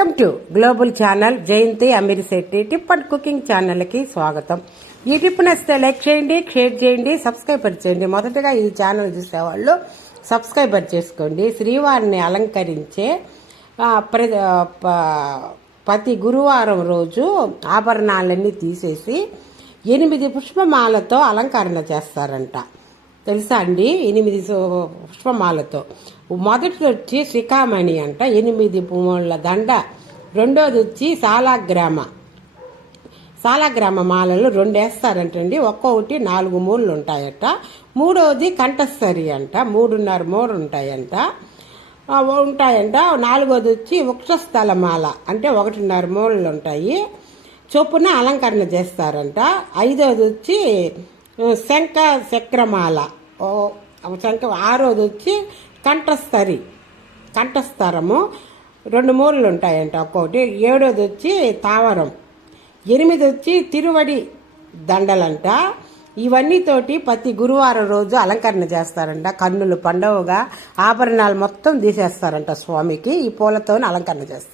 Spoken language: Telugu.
Welcome to global channel Jayanthi Ameershetty tip and cooking ఛానల్కి స్వాగతం. ఈ టిప్ నచ్చితే లైక్ చేయండి, షేర్ చేయండి, సబ్స్క్రైబర్ చేయండి. మొదటగా ఈ ఛానల్ చూసేవాళ్ళు సబ్స్క్రైబర్ చేసుకోండి. శ్రీవారిని అలంకరించే ప్రతి గురువారం రోజు ఆభరణాలన్నీ తీసేసి 8 పుష్పమాలతో అలంకరణ చేస్తారంట. తెలుసా అండి? 8 పుష్పమాలతో. మొదటిది వచ్చి శ్రీకామణి అంట, 8 పూల దండ. రెండోది వచ్చి సాలాగ్రామ మాలలు 2 వేస్తారంటండి. ఒక్కొక్కటి 4 మూలలు ఉంటాయట. మూడవది కంఠస్థరి అంట, 3.5 మూరలు ఉంటాయంట. నాలుగోది వచ్చి వృక్షస్థల మాల అంటే 1.5 మూలలు ఉంటాయి. చొప్పున అలంకరణ చేస్తారంట. ఐదోది వచ్చి శంఖ చక్రమాల, ఆరోది వచ్చి కంఠస్థరము 2 మూలలు ఉంటాయంట ఒక్కొక్కటి. 7వది వచ్చి తావరం. 8 వచ్చి తిరువడి దండలంట. ఇవన్నీతోటి ప్రతి గురువారం రోజు అలంకరణ చేస్తారంట. కన్నులు పండవగా ఆభరణాలు మొత్తం తీసేస్తారంట స్వామికి. ఈ పూలతో అలంకరణ చేస్తారు.